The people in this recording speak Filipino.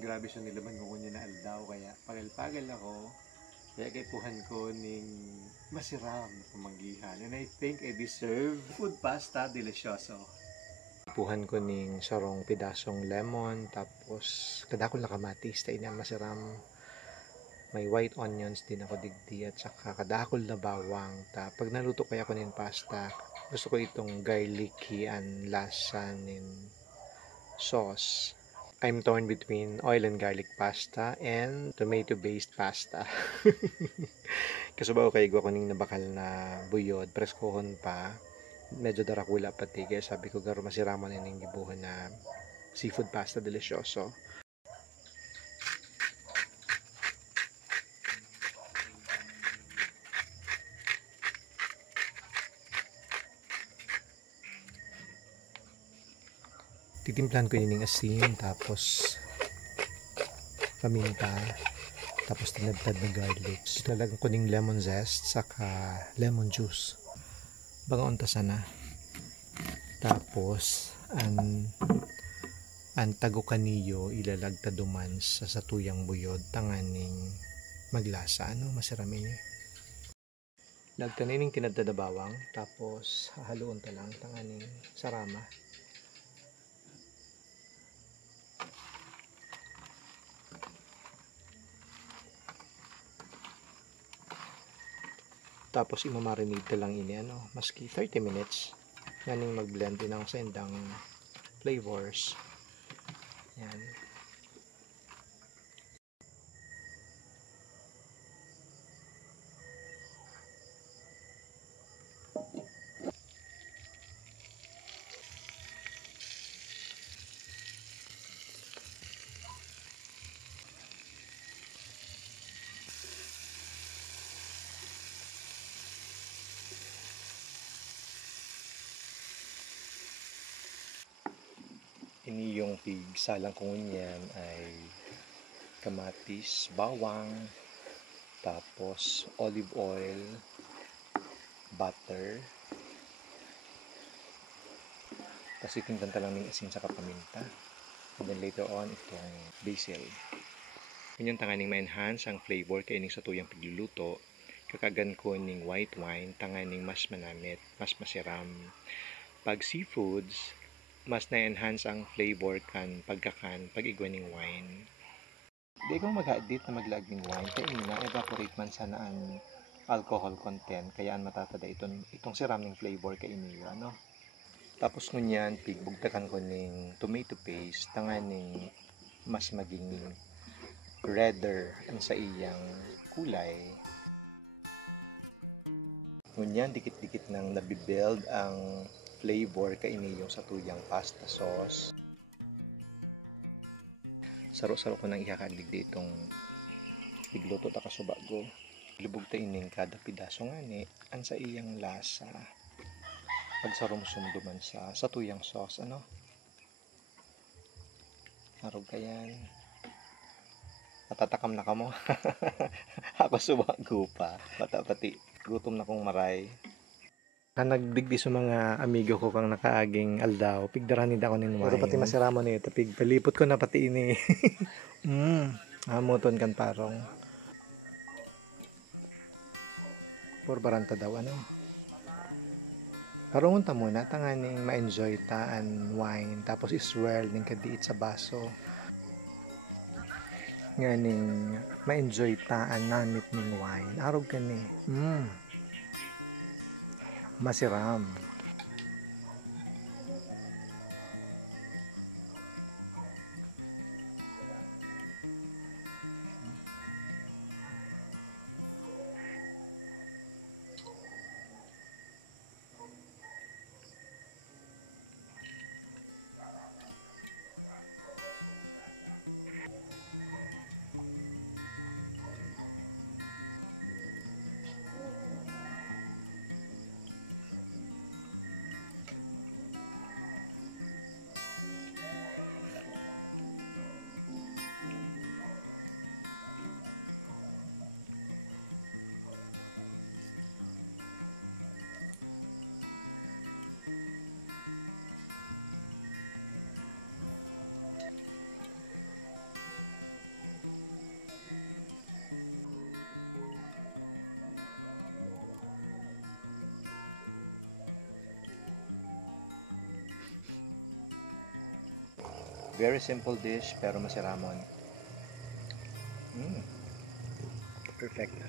Grabe siya nilaman ko niya na aldaw kaya pagal-pagal ako. Kaya kaipuhan ko ning masiram na pamanggihan. And I think I deserve food pasta delicioso. Ipuhan ko ning sarong pidasong lemon, tapos kadakol na kamatis, tayo na masiram. May white onions din ako digdi at saka kadakol na bawang. Pag naluto kaya ko ning pasta, gusto ko itong garlicky and lasa nin sauce. I'm torn between oil and garlic pasta and tomato-based pasta. Kasubaw kay ko kuning nabakal na buyod, preskohon pa. Medyo darakula pati kaya sabi ko garo masiraman na yung gibuhan na seafood pasta delicioso. Titimplan ko yung asin, tapos paminta, tapos tinadtad na garlic. Lalagyan ko ng lemon zest, saka lemon juice. Bangaon ta sana. Tapos, ang tago kaniyo ilalagta duman sa satuyang buyod, tanganing maglasa. Masarami niya. Lagta na yung tinadtad na bawang, tapos hahaluon ta lang, tanganing sarama. Tapos imamarinate lang ini maski 30 minutes. Yaning mag-blend din ang sendang flavors. Yan. Ini yung pigsalang ko niyan ay kamatis, bawang, tapos olive oil, butter, tapos itindan lang ng asin sa paminta, and then later on itong basil. Yun yung tanganing ma-enhance ang flavor kay ining sa tuyang pagluluto. Kakagan ko ning white wine, tanganing mas manamit, mas masiram. Pag seafoods, mas na-enhance ang flavor kan pagkakan pag igwa ning wine. Di ko mag-adit na maglag ning wine kaya na-evaporate man sana ang alcohol content kaya ang matatada itong siram ning flavor kay iniyo Tapos ngunyan pigbugtakan ko ning tomato paste tanganing mas maging redder ang sa iyang kulay. Ngunyan dikit-dikit nang nabibuild ang flavor kaini yung sa tuyang pasta sauce. Saro-saro ko nang ihakalig ditong igluto ta kasubago. Lubog ta ining kada pidaso ngani ang sa iyang lasa. Pagsarumsum duman sa tuyang sauce Harog kayan. Matatakam na kamo. Ako subago pa. Bata pati gutom na kong maray. Nagdigdi sa mga amigo ko kang nakaaging aldaw, pigdaranid ako nin wine. Pero pati masiramo ni ito, palipot ko na pati ini. Hamuton kan parong. Porbaranta daw Parungon ta muna, tanganing ma-enjoy ta ang wine, tapos iswirl ning kadiit sa baso. Nganing ma-enjoy ta ang namit ning wine. Arog ka ni. Masiram. Very simple dish pero masiramon. Perfect na.